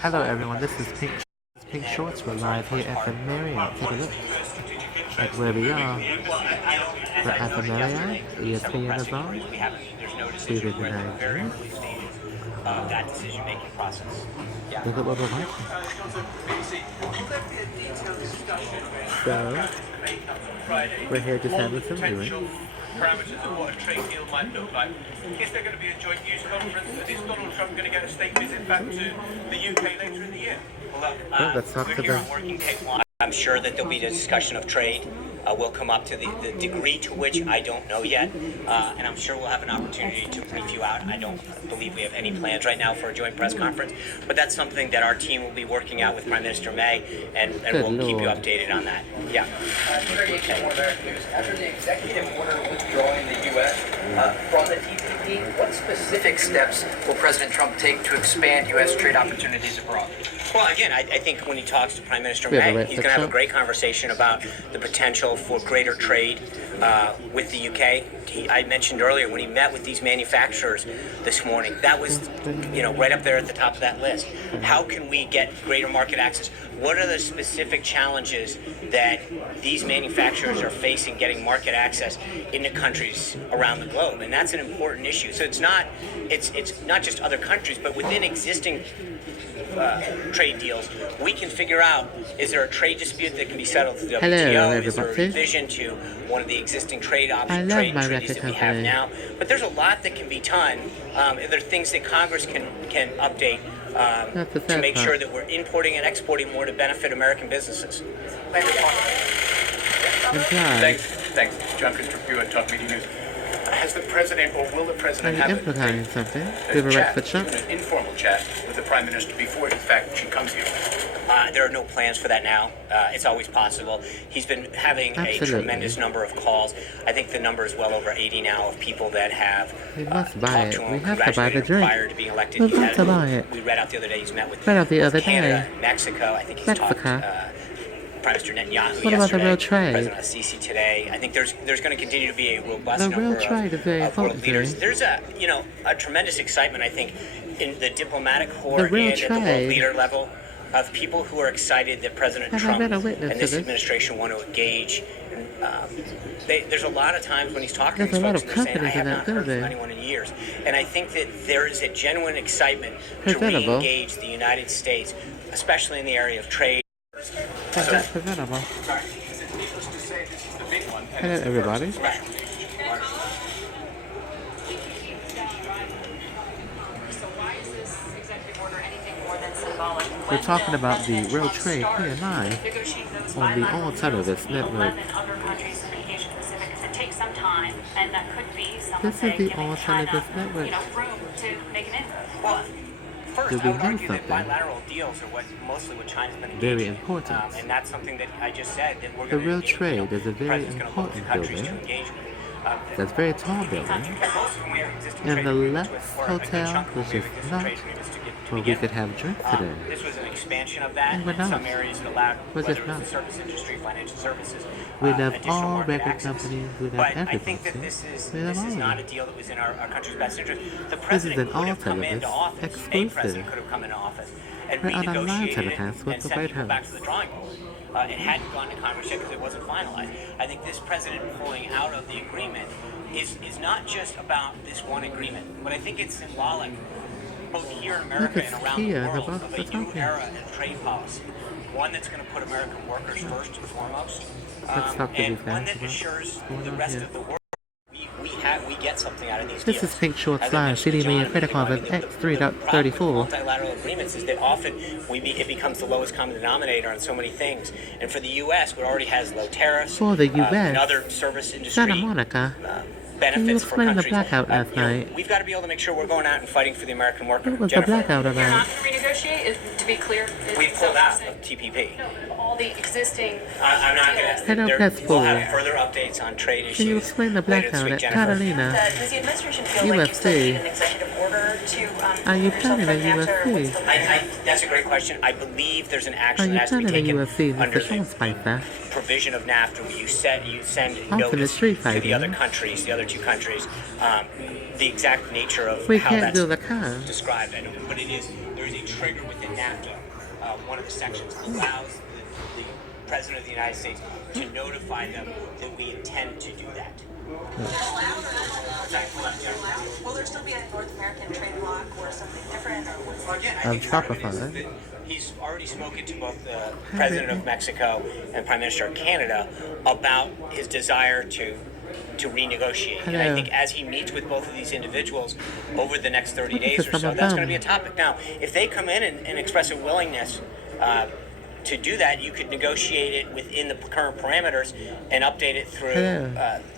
Hello everyone, this is Pink Shorts. We're live here at the Marriott. Take a look at where we are. We're at the Marriott. ESPN is on. We live in Nigeria. Look at what we're watching. So, we're here just having some viewing. Parameters of what a trade deal might look like. Is there going to be a joint news conference? And is Donald Trump going to get a state visit back to the UK later in the year? Well, let's talk to them. I'm sure that there'll be a discussion of trade. We'll come up to the degree to which I don't know yet, and I'm sure we'll have an opportunity to brief you out. I don't believe we have any plans right now for a joint press conference, but that's something that our team will be working out with Prime Minister May, and we'll keep you updated on that. Yeah. After the executive order withdrawing the U.S. From the TPP, what specific steps will President Trump take to expand U.S. trade opportunities abroad? Well, again, I think when he talks to Prime Minister May, he's going to have a great conversation about the potential for greater trade with the UK. I mentioned earlier when he met with these manufacturers this morning, that was, right up there at the top of that list. How can we get greater market access? What are the specific challenges that these manufacturers are facing getting market access into countries around the globe? And that's an important issue. So it's not just other countries, but within existing trade deals, we can figure out, is there a trade dispute that can be settled through the WTO? Is there a revision to one of the existing trade options, trade treaties that we have now? But there's a lot that can be done. There are things that Congress can update to make sure that we're importing and exporting more to benefit American businesses. Thanks. John Christopher Pugh at Top Media News. Has the president, or will the president, have an informal chat with the Prime Minister before, in fact, she comes here? There are no plans for that now. It's always possible. He's been having a tremendous number of calls. I think the number is well over 80 now of people that have talked to him, congratulated him prior to being elected. We read out the other day he's met with Canada, Mexico. I think he's talked Prime Minister Netanyahu yesterday, President Sisi today. I think there's going to continue to be a robust number of world leaders. There's a tremendous excitement, I think, in the diplomatic horde and at the world leader level of people who are excited that President Trump and this administration want to engage. There's a lot of times when he's talking to these folks, and they're saying, I have not heard from anyone in years. And I think that there is a genuine excitement to re-engage the United States, especially in the area of trade. Hello everybody. We're talking about the Real Trade here live on the Alternatives Network. This is the Alternatives Network. First, I would argue that bilateral deals are mostly what China's been engaging in. Very important. And that's something that I just said, that we're the going to Real Trade is a very important building. That's a very tall building. And the Lux Hotel, which is not where we could have drinks today. This was an expansion of that. And we're not. Some areas that allowed, whether it was the service industry, financial services, we have all record companies, we have everything. I think that this is not a deal that was in our country's best interest. The president could have come into office. A president could have come into office and renegotiated and sent people back to the drawing board. It hadn't gone to Congress yet because it wasn't finalized. I think this president pulling out of the agreement is not just about this one agreement, but I think it's symbolic, both here in America and around the world, of a new era in trade policy. One that's going to put American workers first and foremost, and one that assures the rest of the world we get something out of these deals. This is Pink Shorts Live, CDMAYORKREDITCardvardX3.34. Multilateral agreements is that often it becomes the lowest common denominator on so many things. And for the U.S., it already has low tariffs. For the U.S., and other service industry Santa Monica. Can you explain the blackout last night? We've got to be able to make sure we're going out and fighting for the American worker. What was the blackout about? You're not going to renegotiate, to be clear? We pulled out of TPP. No, all the existing... I'm not going to... We'll have further updates on trade issues. Can you explain the blackout at Catalina? Does the administration feel like you still need an executive order to... Are you planning a UFC? That's a great question. I believe there's an action that has to be taken under the provision of NAFTA where you send notice to the other countries, the other two countries, the exact nature of We how can't that's do the car. described, I don't, but it is, there is a trigger within NAFTA. One of the sections allows the President of the United States to notify them that we intend to do that. Will there still be a North American trade bloc or something different? Or what's Well, again, I think part of it is Shopify. that he's already spoken to both the President of Mexico and Prime Minister of Canada about his desire to renegotiate. And I Hello. think as he meets with both of these individuals over the next 30 What is days this or so, about that's them? going to be a topic. Now, if they come in and express a willingness to do that, you could negotiate it within the current parameters and update it through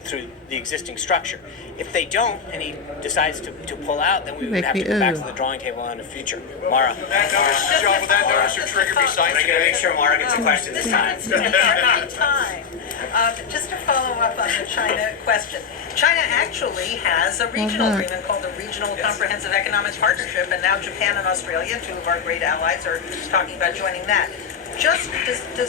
through the existing structure. If they don't, and he decides to pull out, then we would Make have me to go back ooh. to the drawing table in the future. Mara. John, will that notice your trigger be signed I'm going to make sure Mara gets a question this time. Time. Just to follow up on the China question. China actually has a regional agreement called the Regional Comprehensive Economic Partnership, and now Japan and Australia, two of our great allies, are talking about joining that. Does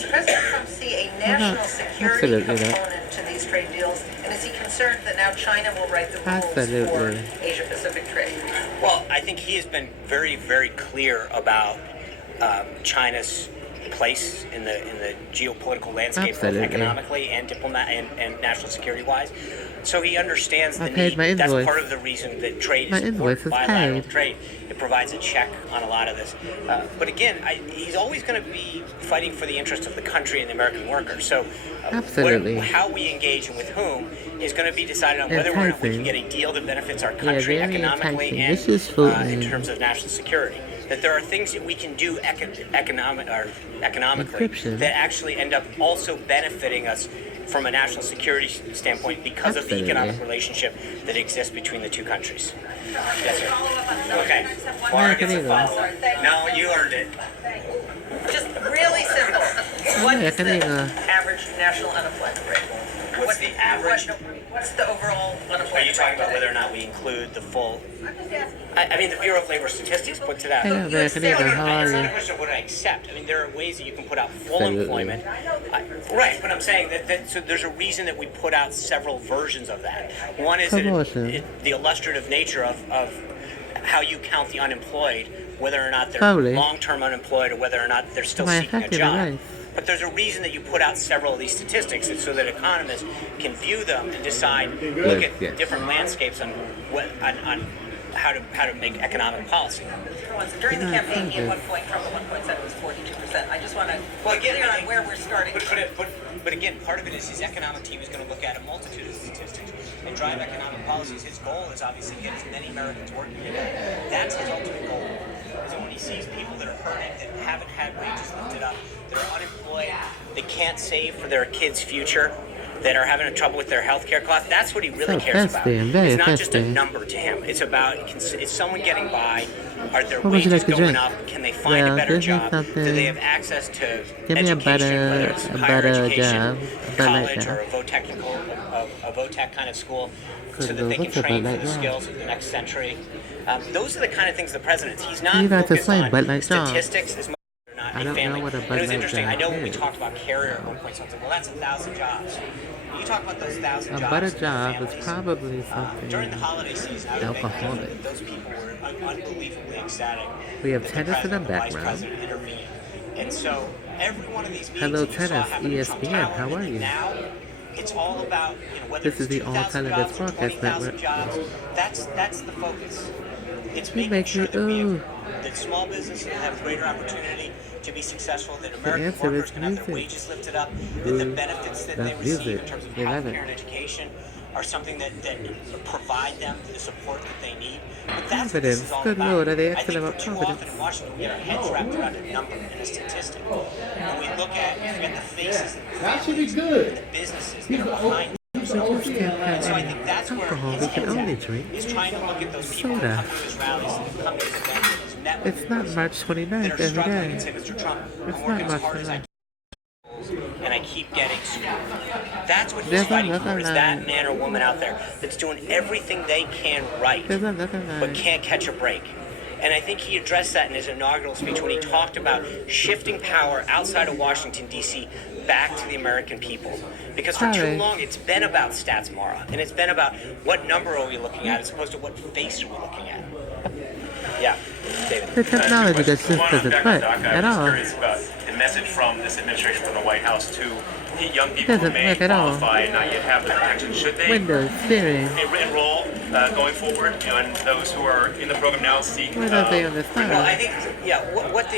President Trump see a national security Absolutely not. component to these trade deals, and is he concerned that now China will write the rules Absolutely. for Asia-Pacific trade? Well, I think he has been very, very clear about China's place in the geopolitical landscape, both Absolutely. economically and and national security wise. So he understands the I paid need. my That's invoice. part of the reason that trade My is invoice important, is bilateral paid. trade. It provides a check on a lot of this. But again, he's always going to be fighting for the interest of the country and the American worker. So Absolutely. how we engage and with whom is going to be decided on whether or not we can Enticing. get a deal that benefits our country very economically enticing. and This is food. in terms of national security. That there are things that we can do economically Encryption. that actually end up also benefiting us from a national security standpoint because of the Absolutely. economic relationship that exists between the two countries. Yes, sir. Follow up on the Okay. One Mara gets a American Eagle. follow-up. No, you earned it. Just really simple. What is American the Eagle. average national unemployment rate? What's the average? What's the overall unemployment rate? Are you talking about today? whether or not we include the full? I'm just asking. I mean, the Bureau of Labor Statistics puts it out. Hello, American Eagle. How are It's not a you? question of what I accept. I mean, there are ways that you can put out full Absolutely. employment. Right, but I'm saying that so there's a reason that we put out several versions of that. One is that Promotion. the illustrative nature of how you count the unemployed, whether or not they're Probably. long-term unemployed or whether or not they're still Am I seeking a affecting job. the race? But there's a reason that you put out several of these statistics, and so that economists can view them and decide, look at Yes. different landscapes on on how to make economic policy. During the campaign, at one point, Trump at one point said it was 42%. I just want to Well, be again, clear I on think- where we're starting. But again, part of it is his economic team is going to look at a multitude of statistics and drive economic policies. His goal is obviously to get as many Americans working together. That's his ultimate goal. Is that when he sees people that are hurting, that haven't had wages lifted up, that are unemployed, that can't save for their kids' future, that are having trouble with their health care costs, that's what he really So cares about. festive, very It's not just a festive. number to him. It's about, is someone getting by? Are their What would you wages like to going drink? up? Can they find Well, a better give me job? Do something. they have access to Give me a education, whether it's better higher education, job, a better college, job. or a VOTech kind of school, so that Could they can look at train for Bud the Light skills of the next century? Those are the kind of things the president's. He's not You got to focused explain on Bud Light job. statistics as much as not I a don't family. know what a And Bud it was Light interesting. I know job when we is. talked about Carrier at one point, something. Well, that's 1,000 jobs. You talk about those 1,000 A jobs. better and job families. is probably During the something. holiday season, I would make Alcoholic. those people were unbelievably ecstatic. We have that the tennis in the president and vice background. president intervened. And so every one of these meetings Hello, that you saw tennis, happen in Trump ESPN, Tower, how are and you? now it's all about, whether This it's is the 2,000 All-Television jobs or Broadcast 20,000 Network. jobs. That's the focus. It's You making make sure me that we ooh. have, that small businesses have greater opportunity to be successful, that American answer workers is can have their music. wages lifted up, that the Ooh, benefits that they that's receive music. in terms of We love health it. care and education are something that provide them the support that they need. But that's what this is Confidence. all Good about. Lord, are they I asking think about for too confidence? often in Washington, we get our heads wrapped around a number and a statistic. And we look at, we forget the faces and the families and the businesses that are behind it. We just can't have So I any think that's where alcohol. his We can head's only at, drink is trying to look at those people soda. that come to his rallies, that come to his events, that he's met with It's not March that 29th are every struggling day. and say, Mr. Trump, It's I'm not working as March hard as I 29th. can, and I keep getting screwed. That's what he's There's fighting another for, is line. that man or woman out there that's doing everything they can right, There's another but line. can't catch a break. And I think he addressed that in his inaugural speech when he talked about shifting power outside of Washington, D.C. back to the American people. Because for too long, it's been about stats, Mara, and it's been about what number are we looking at as opposed to what face are we looking at. Yeah, David. The technology that just doesn't work at all. I'm curious about the message from this administration, from the White House, to young people who Doesn't may work at all. qualify and not yet have the protection. Should they Windows, steering. enroll going forward? And those who are in the program now seek. Why don't they understand? Well, I think, yeah, what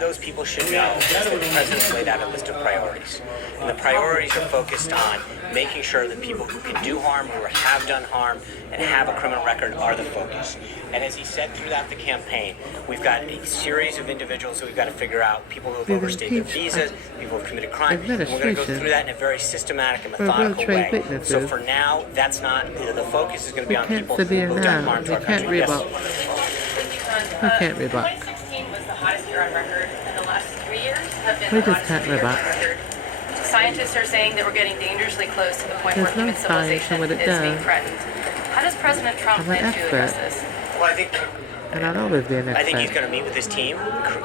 those people should know is that the president's laid out a list of priorities. And the priorities are focused on making sure that people who can do harm, who have done harm, and have a criminal record are the focus. And as he said throughout the campaign, we've got a series of individuals that we've got to figure out, people who have overstayed their visas, people who have committed crime, and we're going to go through that in a very systematic and methodical way. So for now, that's not, the focus is going to be on people who have done harm to our country. Yes. We can't rebut. 2016 was the hottest year on record, and the last 3 years have been We the just hottest can't 3 years on rebut. record. Scientists are saying that we're getting dangerously close to the point where There's no human science in civilization what it is being does. threatened. How does President Trump I'm an plan to address expert. this? Well, I think And I'll always be an he's expert. going to meet with his team,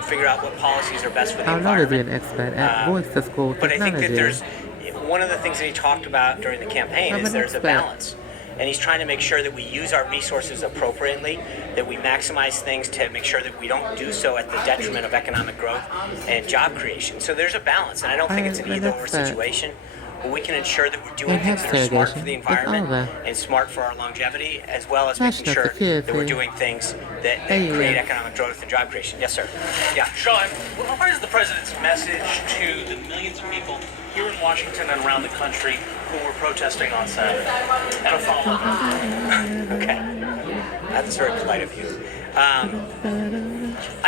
figure out what policies are best for the I'll always be environment. an expert at voice to school But I think that technology. there's one of the things that he talked about during the campaign I'm is an there's a expert. balance. And he's trying to make sure that we use our resources appropriately, that we maximize things to make sure that we don't do so at the detriment of economic growth and job creation. So there's a balance, and I don't think it's an I'm an either-or expert. situation. But we can ensure that we're doing In things that are smart for the segregation, it's environment over. and smart for our longevity, as well as making National sure that we're security. doing things that Hey, create yeah. economic growth and job creation. Yes, sir. Yeah. Sean, what is the president's message to the millions of people here in Washington and around the country who were protesting on Saturday? And a follow-up. Okay. That's very polite of you. I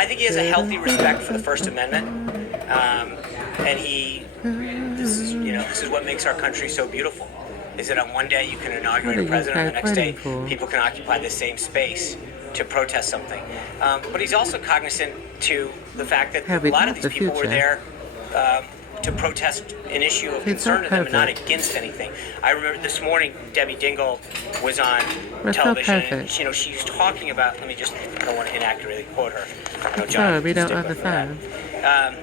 think he has a healthy respect for the First Amendment, and this is what makes our country so beautiful. Is that on one day you can inaugurate a president, and the next day people can occupy the same space to protest something. But he's also cognizant to the fact that a lot of these people were there to protest an issue of concern to them and not against anything. I remember this morning Debbie Dingell was on television, and she was talking about. I don't want to inaccurately quote her. I know John Sorry, we don't stick with understand. that.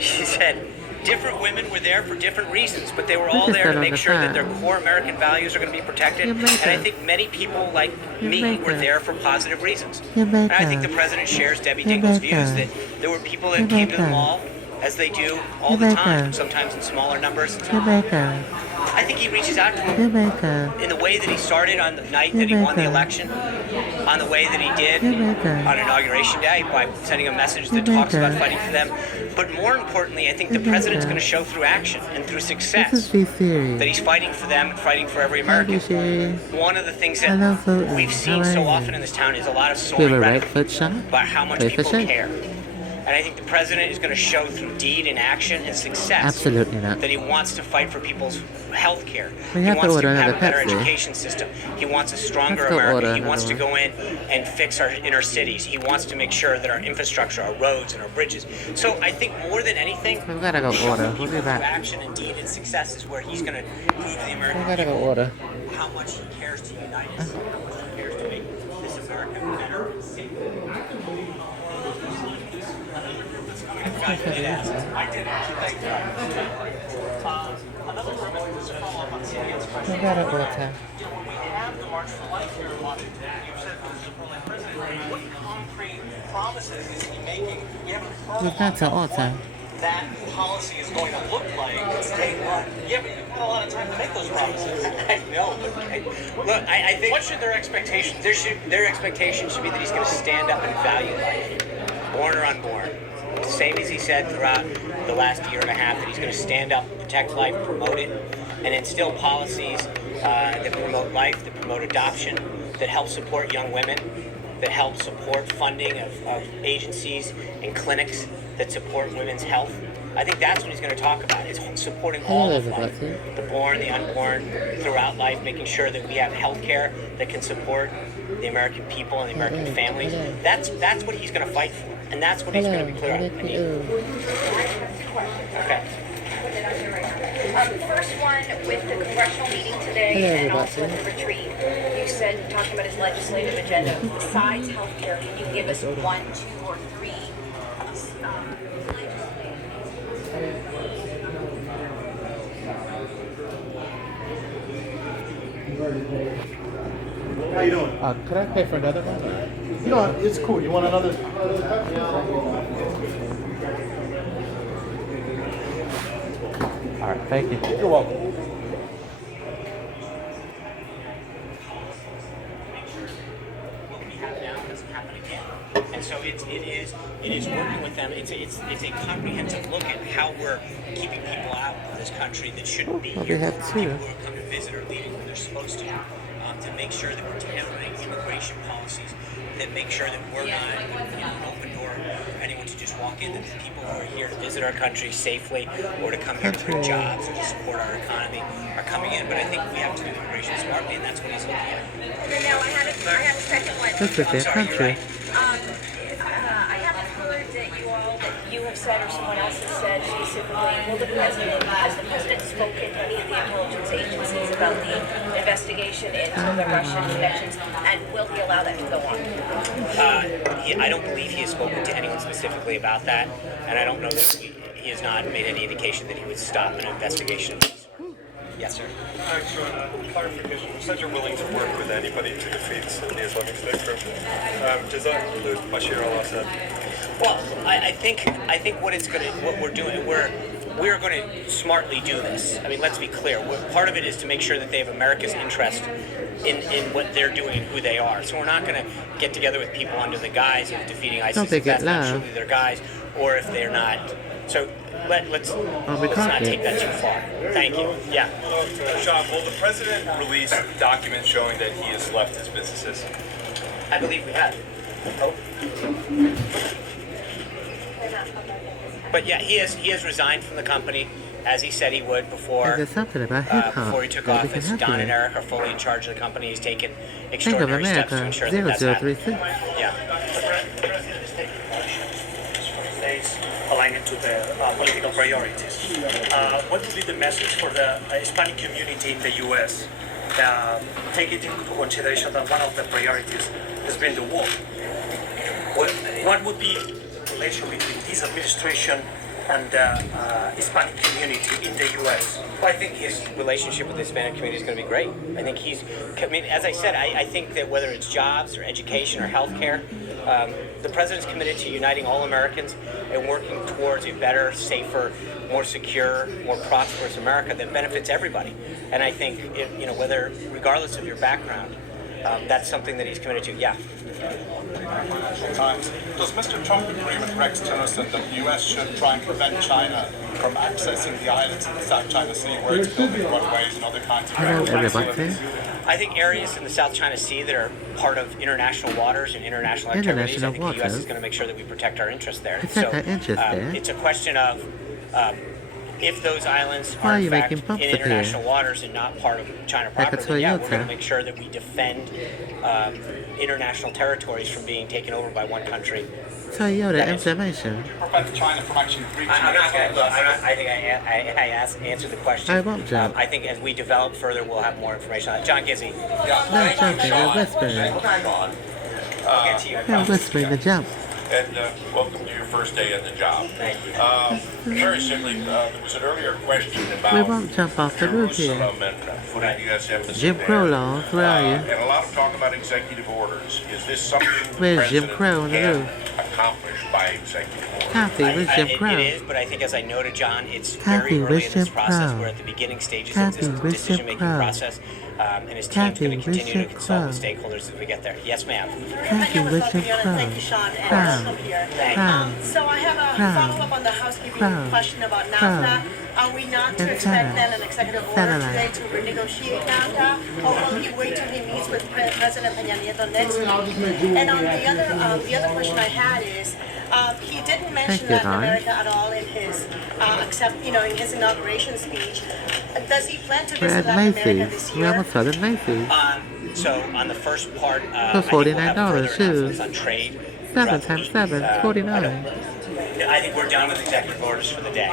She said different women were there for different reasons, but they were all just there to don't make sure that their understand. core American values are going to be protected. And I think many people like me were there for positive reasons. And I think the president shares Debbie Dingell's views that there were people that came to the mall, as they do all the time, sometimes in smaller numbers. I think he reaches out to them in the way that he started on the night that he won the election, on the way that he did on Inauguration Day by sending a message that talks about fighting for them. But more importantly, I think the president's going to show through action and through success that he's fighting for them and fighting for every American. One of the things that we've seen so often in this town is a lot of soaring rhetoric about how much people care. And I think the president is going to show through deed and action and success that he wants to fight for people's health care. He wants to have a better education system. He wants a stronger America. He wants to go in and fix our inner cities. He wants to make sure that our infrastructure, our roads and our bridges. So I think more than anything, We've got to go order. We'll be through back. action and deed and success is where he's going to prove to the American We've got to go people order. how much he cares to unite us, how much he cares to make this America better and safer. I did ask. Thank you. Another just to follow up on CDM's question. We've got to order. We have the March for Life here in Washington. You've said this is a pro-life president. What concrete promises is he making? We haven't heard We've got to order. that policy is going to look like day one. Yeah, but you've had a lot of time to make those promises. I know, but look, I think What should their expectations? their expectation should be that he's going to stand up and value life, born or unborn. Same as he said throughout the last year and a half, that he's going to stand up, protect life, promote it, and instill policies that promote life, that promote adoption, that help support young women, that help support funding of agencies and clinics that support women's health. I think that's what he's going to talk about. It's supporting all of life, the born, the unborn, throughout life, making sure that we have health care that can support the American people and the American families. That's what he's going to fight for, and that's what he's going to be clear on. Okay. First one with the congressional meeting today and also with the retreat. You said, talking about his legislative agenda, besides healthcare, can you give us 1, 2, or 3 How you doing? Could I pay for another one? You know, it's cool. You want another? All right, thank you. You're welcome. And so it is working with them. It's a comprehensive look at how we're keeping people out of this country that shouldn't be here. We have two. People who are coming to visit or leaving when they're supposed to make sure that we're tailoring immigration policies that make sure that we're not an open door for anyone to just walk in. That the people who are here to visit our country safely or to come here to create jobs or to support our economy are coming in. But I think we have to do immigration smartly, and that's what he's looking at. Okay, now I have a second one. This is their country. I haven't heard that you have said or someone else has said specifically, has the president spoken to any of the intelligence agencies about the investigation into the Russian connections, and will he allow that to go on? I don't believe he has spoken to anyone specifically about that, and I don't know that he has not made any indication that he would stop an investigation. Yes, sir. Actually, clarification. You said you're willing to work with anybody to defeat the Islamic State group. Does that include Bashar al-Assad? Well, I think what we're doing, we're going to smartly do this. I mean, let's be clear. Part of it is to make sure that they have America's interest in what they're doing and who they are. So we're not going to get together with people under the guise of defeating ISIS if that's not truly their guys, or if they're not. So let's not take that too far. Thank you. Yeah. Sean, will the president release documents showing that he has left his businesses? I believe we have. Oh. But yeah, he has resigned from the company, as he said he would before. There's something about hip-hop before he took that we office. can help Don and with. Eric are fully in charge of the company. He's taken Think of extraordinary steps to America, ensure that that's happening. 0036. Yeah. The president is taking actions for days aligned to the political priorities. What would be the message for the Hispanic community in the U.S.? Taking into consideration that one of the priorities has been the war. What would be the relation between this administration and the Hispanic community in the U.S.? Well, I think his relationship with the Hispanic community is going to be great. I think as I said, I think that whether it's jobs or education or healthcare, the president's committed to uniting all Americans and working towards a better, safer, more secure, more prosperous America that benefits everybody. And I think, regardless of your background, that's something that he's committed to. Yeah. Times. Does Mr. Trump agree with Rex Tillerson that the U.S. should try and prevent China from accessing the islands in the South China Sea where it's building runways and other kinds of facilities? I think areas in the South China Sea that are part of international waters and international activities, I think the U.S. is going to make sure that we protect our interests there. It's a question of if those islands are in fact in international waters and not part of China proper, then yeah, we're going to make sure that we defend international territories from being taken over by one country. Toyota information. Prevent China from actually breaching. I think I answered the question. I won't jump. I think as we develop further, we'll have more information on it. John Gizzy. No jumping, we're whispering. We're whispering the jump. And welcome to your first day on the job. Thank you. Very simply, there was an earlier question about We won't jump off the roof here. Jerusalem and putting U.S. emphasis Jim there. Crow laws, where are you? And a lot of talk about executive orders. Is this something the Where's Jim president Crow on the can roof? accomplish by executive order? Kathy, where's Jim Crow? It is, but I think as I noted, John, it's Kathy, very early where's in this Jim process. Crow? We're at the beginning stages Kathy, of where's this Jim decision-making Crow? process, and his team's Kathy, going to where's continue to Jim consult with Crow? stakeholders as we get there. Yes, ma'am. Kathy, where's Jim Crow? Thank you, Sean, and Crow. Russell here. Crow. So I have a Crow. follow-up on the housekeeping Crow. question about Crow. NAFTA. Are we not to expect then an executive order today to renegotiate NAFTA, or will he wait till he meets with President Peña Nieto next week? And on the other question I had is, he didn't mention Latin America at all in his in his inauguration speech. Does he plan to visit Latin America this year? We're almost Southern Macy's. So on the first part, For I think we'll have $49 further shoes. announcements on trade. 7 times 7, $49. I think we're done with executive orders for the day.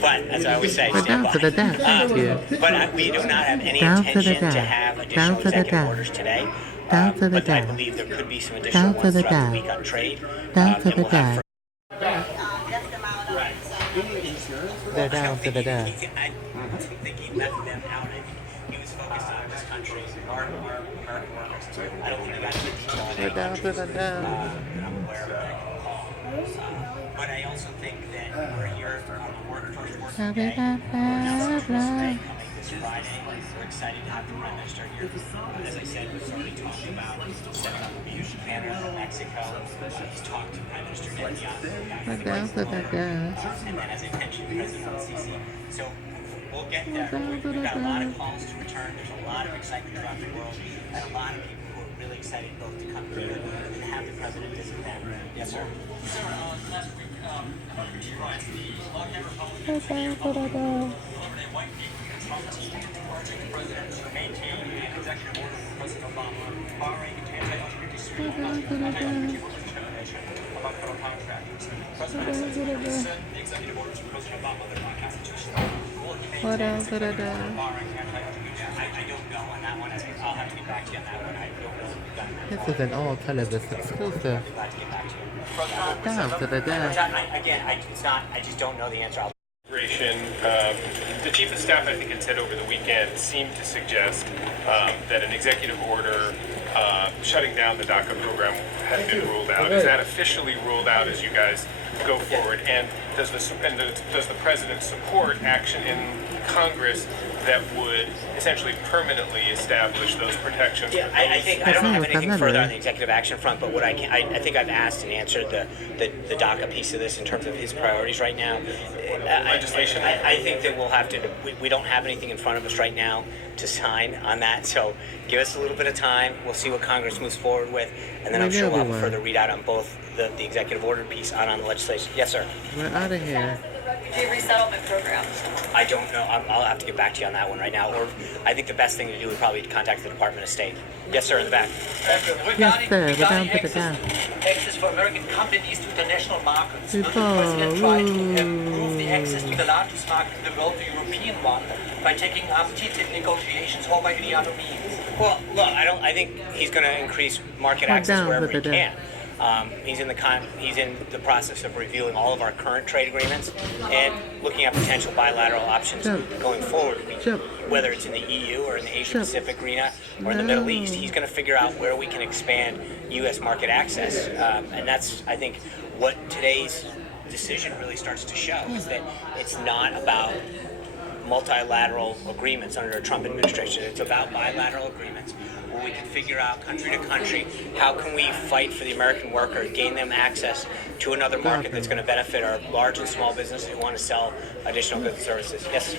But as I always say, We're stand down to the death, thank you. But we do not have any Down to the intention to death. have additional Down to the executive death. orders today. Down to the But I death. believe there could be some additional Down to ones the throughout the death. week on trade. Down to And the we'll have death. They're down to the death. I don't think he left them out. He was focused on this country, our American workers. I don't think he got to the detail of We're down to the death. that I'm aware of that I can recall. But I also think that we're here on the Workforce Working Day. Coming this Friday. We're excited to have the Prime Minister here. As I said, we've already talked about setting up a meeting with Canada and Mexico. He's talked to Prime Minister Netanyahu. We're down to the death. And then, as I mentioned, President al-Sisi. So we'll get there. We've got a lot of calls to return. There's a lot of excitement throughout the world, and a lot of people who are really excited both to come here and have the president visit them. Yes, sir. Sir, last week, you're right. The longtime Republicans white people in Trump team urging the president to maintain an executive order from President Obama barring anti-LGBT discrimination among federal contractors. President says he never said the executive orders from President Obama that are unconstitutional. Will he maintain the executive order barring anti-LGBT? I don't know on that one. I'll have to get back to you on that one. I don't know if we've done that. This is an all television exclusive. Glad to get back to you. Down to the death. Again, I just don't know the answer. The chief of staff, I think, had said over the weekend, seemed to suggest that an executive order shutting down the DACA program had been ruled out. Is that officially ruled out as you guys go forward? And does the president support action in Congress that would essentially permanently establish those protections? Yeah, I think I don't have anything further on the executive action front, but what I think I've asked and answered the DACA piece of this in terms of his priorities right now. Legislation. I think that we'll have to. We don't have anything in front of us right now to sign on that. So give us a little bit of time. We'll see what Congress moves forward with, and then I'm sure we'll have a further readout on both the executive order piece and on the legislation. Yes, sir. We're out of here. Refugee resettlement program. I don't know. I'll have to get back to you on that one right now. Or I think the best thing to do would probably contact the Department of State. Yes, sir, in the back. Yes, sir. We're down to the death. Access for American companies to international markets. Will the People, president try to improve the access to the largest market in the world, the European one, by taking up TTIP negotiations or by any other means? Well, look, I think he's going to increase market access wherever he can. He's in the process of reviewing all of our current trade agreements and looking at potential bilateral options going forward. Whether it's in the EU or in the Asia Pacific arena or in the Middle East, he's going to figure out where we can expand U.S. market access, and that's, I think, what today's decision really starts to show, is that it's not about multilateral agreements under a Trump administration. It's about bilateral agreements where we can figure out country to country how can we fight for the American worker, gain them access to another market that's going to benefit our large and small businesses who want to sell additional goods and services. Yes?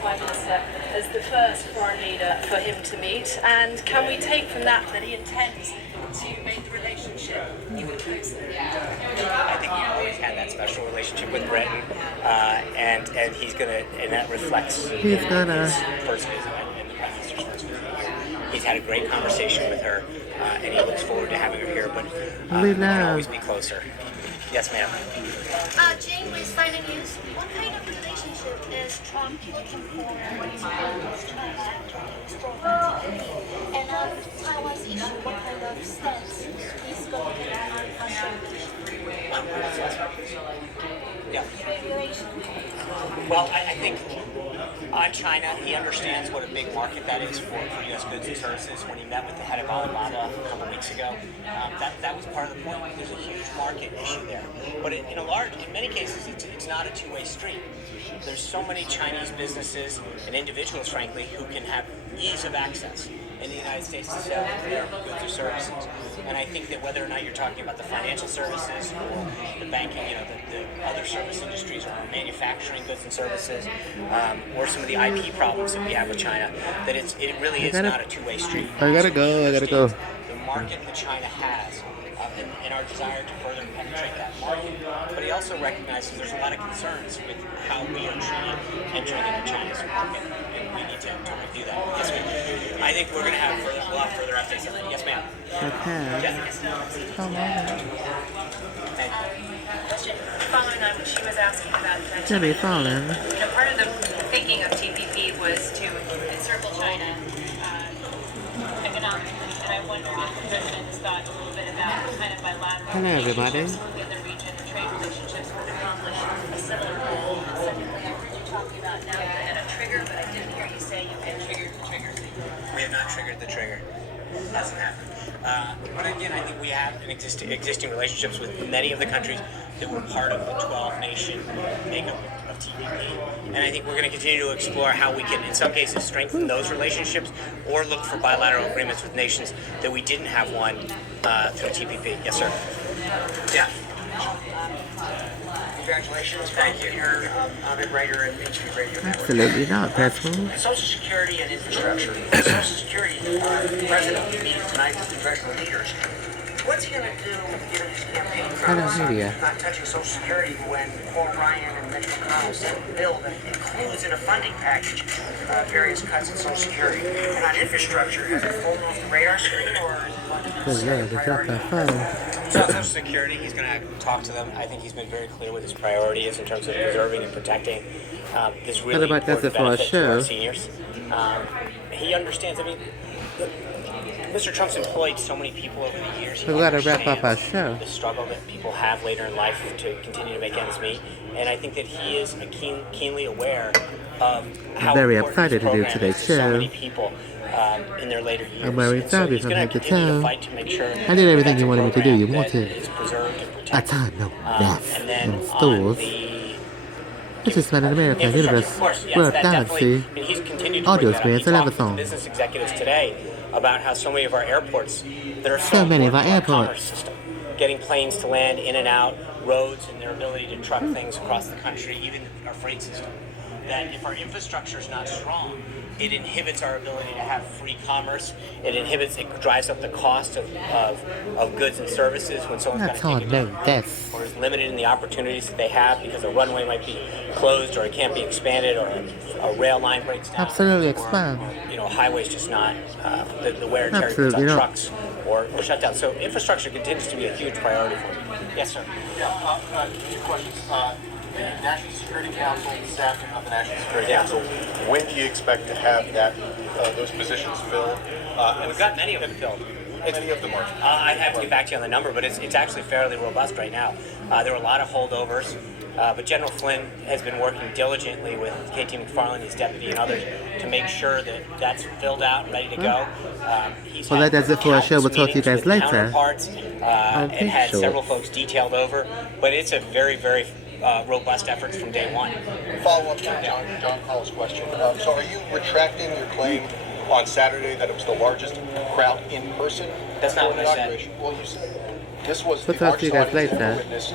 Prime Minister as the first foreign leader for him to meet, and can we take from that he intends to make the relationship even closer? I think he always had that special relationship with Britain, and he's gonna, and that reflects his first visit and the Prime Minister's first visit here. He's had a great conversation with her, and he looks forward to having her here, but we can always be closer. Yes, ma'am. Jane with Final News. What kind of relationship is Trump looking for when he's with China and Taiwan's issue? What kind of stance he's going to take on Yeah. Well, I think on China, he understands what a big market that is for U.S. goods and services. When he met with the head of Alibaba a couple weeks ago, that was part of the point. There's a huge market issue there, but in many cases, it's not a two-way street. There's so many Chinese businesses and individuals, frankly, who can have ease of access in the United States to sell their goods or services. And I think that whether or not you're talking about the financial services or the banking, the other service industries or manufacturing goods and services, or some of the IP problems that we have with China, that it really is not a two-way street. I gotta go. The market that China has, and our desire to further penetrate that market. But he also recognizes there's a lot of concerns with how we are treated entering into China's market, and we need to review that. Yes, ma'am. I think we'll have further updates on that. Yes, ma'am. Okay. Jessica Snow, Oh, wow. question following on what she was asking about Jimmy Fallon. part of the thinking of TPP was to encircle China economically, and I wondered if the president has thought a little bit about kind of bilateral Hello, everybody. relationships within the region and trade relationships would accomplish a similar goal. And secondly, I heard you talking about now and a trigger, but I didn't hear you say you had triggered the trigger. We have not triggered the trigger. Hasn't happened. But again, I think we have an existing relationships with many of the countries that were part of the 12-nation makeup of TPP. And I think we're going to continue to explore how we can, in some cases, strengthen those relationships or look for bilateral agreements with nations that we didn't have one through TPP. Yes, sir. Yeah. Congratulations. Thank you. Here, I'm a writer at HP Radio Network. Absolutely not, Pascal. Social Security and infrastructure. Social Security, the president will be meeting tonight with congressional leaders. What's he going to do given his campaign promise on not touching Social Security when Paul Ryan and Mitch McConnell sent a bill that includes in a funding package various cuts in Social Security? And on infrastructure, has it fallen off the radar screen or is it So on Social Security, he's going to talk to them. I think he's been very clear what his priority is in terms of preserving and protecting this really important benefit to our seniors. He understands. I mean, Mr. Trump's employed so many people over the years. We've got to wrap up our show. The struggle that people have later in life to continue to make ends meet, and I think that he is keenly aware of how very important excited this to do program today's is to so show. many people in their later years. I'm very And so sorry he's from going head to to continue to toe. fight to make sure I did everything that's you a wanted me to do. You program that wanted is preserved and a protected. ton of death And then in stores. This is Planet America, Universe, World Galaxy, Audio Experience, and everything. Business executives today about how so many of our airports that are So many of our important to commerce airports. system, getting planes to land in and out, roads and their ability to truck things across the country, even our freight system. That if our infrastructure is not strong, it inhibits our ability to have free commerce. It drives up the cost of goods and services when someone's That's got to all take no death. or is limited in the opportunities that they have because a runway might be closed or it can't be expanded or a rail line breaks down. Absolutely expand. Or, a highway's just not the wear and tear Absolutely on not. trucks or shut down. So infrastructure continues to be a huge priority for me. Yes, sir. Yeah, two questions. The National Security Council, the staffing of the National Security Council, when do you expect to have those positions filled? We've got many of them filled. Many of them are. I have to get back to you on the number, but it's actually fairly robust right now. There were a lot of holdovers, but General Flynn has been working diligently with KT McFarland, his deputy, and others to make sure that that's filled out and ready to go. Well, that does it for our show. We'll talk to you guys later. Counterparts, and had several folks detailed over, but it's a very, very robust effort from day one. Follow up to John Paul's question. So are you retracting your claim on Saturday that it was the largest crowd in person? That's not what I said. Well, you said this was We'll the talk to you largest guys audience ever later. witnessed.